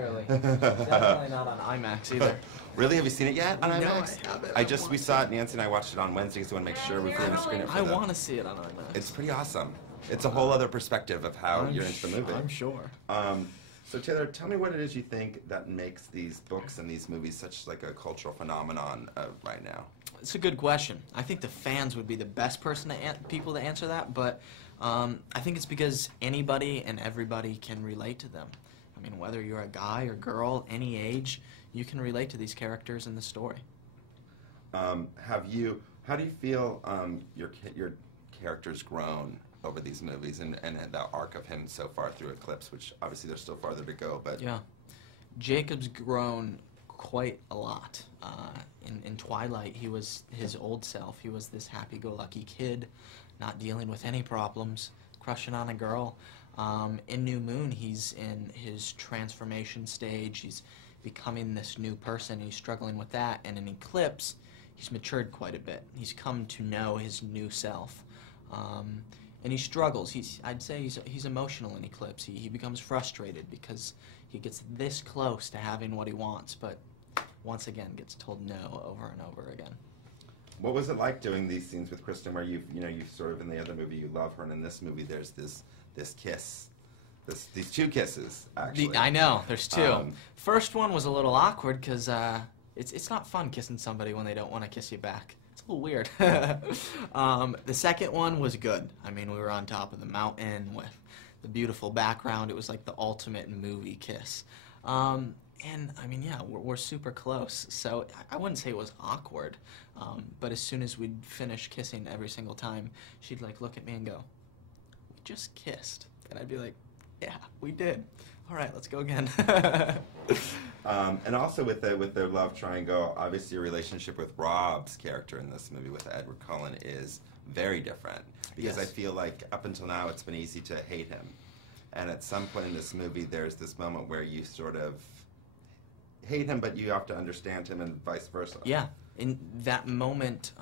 Definitely not on IMAX either. Really? Have you seen it yet on No, IMAX? I haven't. We saw it, Nancy and I watched it on Wednesday because we want to make sure we can screen it for I them. want to see it on IMAX. It's pretty awesome. It's a whole other perspective of how you're into the movie. I'm sure. So Taylor, tell me what it is you think that makes these books and these movies such like a cultural phenomenon right now. It's a good question. I think the fans would be the best people to answer that, but I think it's because anybody and everybody can relate to them. I mean, whether you're a guy or girl, any age, you can relate to these characters in the story. How do you feel your character's grown over these movies and the arc of him so far through Eclipse, which obviously there's still farther to go, but... Yeah. Jacob's grown quite a lot. In Twilight, he was his old self. He was this happy-go-lucky kid, not dealing with any problems, crushing on a girl. In New Moon, he's in his transformation stage. He's becoming this new person. He's struggling with that. And in Eclipse, he's matured quite a bit. He's come to know his new self. And he struggles. I'd say he's emotional in Eclipse. He becomes frustrated because he gets this close to having what he wants, but once again gets told no over and over again. What was it like doing these scenes with Kristen where you sort of in the other movie you love her, and in this movie there's this kiss, these two kisses actually? I know, there's two. First one was a little awkward because it's not fun kissing somebody when they don't want to kiss you back. It's a little weird. The second one was good. I mean, we were on top of the mountain with the beautiful background. It was like the ultimate movie kiss. And I mean, yeah, we're super close. So I wouldn't say it was awkward, but as soon as we'd finish kissing every single time, she'd like look at me and go, "We just kissed," and I'd be like, "Yeah, we did. All right, let's go again." And also with their love triangle, obviously your relationship with Rob's character in this movie with Edward Cullen is very different, because Yes. I feel like up until now it's been easy to hate him, and at some point in this movie there's this moment where you sort of hate him, but you have to understand him, and vice versa. Yeah, and that moment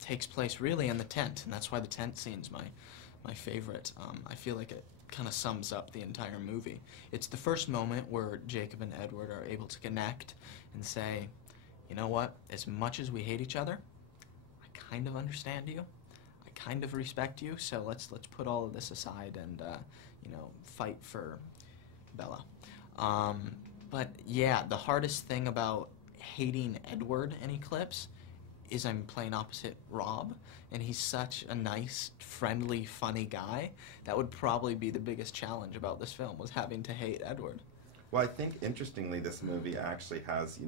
takes place really in the tent, and that's why the tent scene's my favorite. I feel like it kind of sums up the entire movie. It's the first moment where Jacob and Edward are able to connect and say, you know what, as much as we hate each other, I kind of understand you, I kind of respect you, so let's put all of this aside and fight for Bella. But yeah, the hardest thing about hating Edward in Eclipse is I'm playing opposite Rob, and he's such a nice, friendly, funny guy. That would probably be the biggest challenge about this film, was having to hate Edward. Well, I think, interestingly, this movie actually has,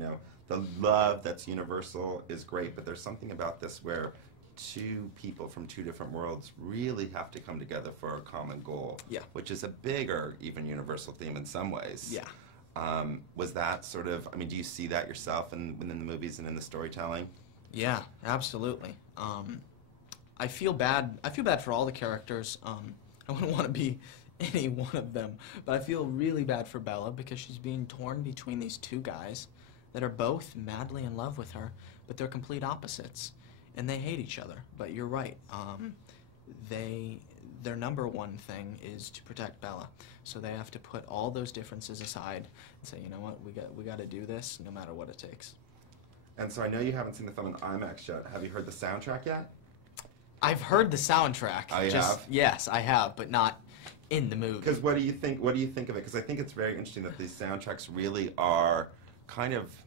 the love that's universal is great, but there's something about this where two people from two different worlds really have to come together for a common goal, Yeah. which is a bigger, even universal theme in some ways. Yeah. Was that sort of, I mean, do you see that yourself within the movies and in the storytelling? Yeah, absolutely. I feel bad for all the characters. I wouldn't want to be any one of them, but I feel really bad for Bella because she's being torn between these two guys that are both madly in love with her, but they're complete opposites, and they hate each other. But you're right. Their number one thing is to protect Bella, so they have to put all those differences aside and say, you know what, we got to do this no matter what it takes. And so I know you haven't seen the film in IMAX yet. Have you heard the soundtrack yet? I've heard the soundtrack. Oh, you have? Yes, I have, but not in the movie. Because what do you think of it? Because I think it's very interesting that these soundtracks really are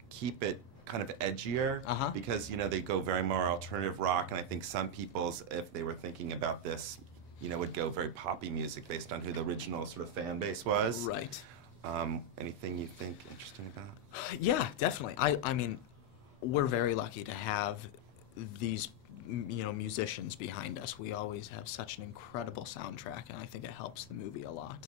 keep it kind of edgier, because they go very more alternative rock, and I think some people's, if they were thinking about this, would go very poppy music based on who the original sort of fan base was. Right. Anything you think interesting about? Yeah, definitely. I mean, we're very lucky to have these musicians behind us. We always have such an incredible soundtrack, and I think it helps the movie a lot.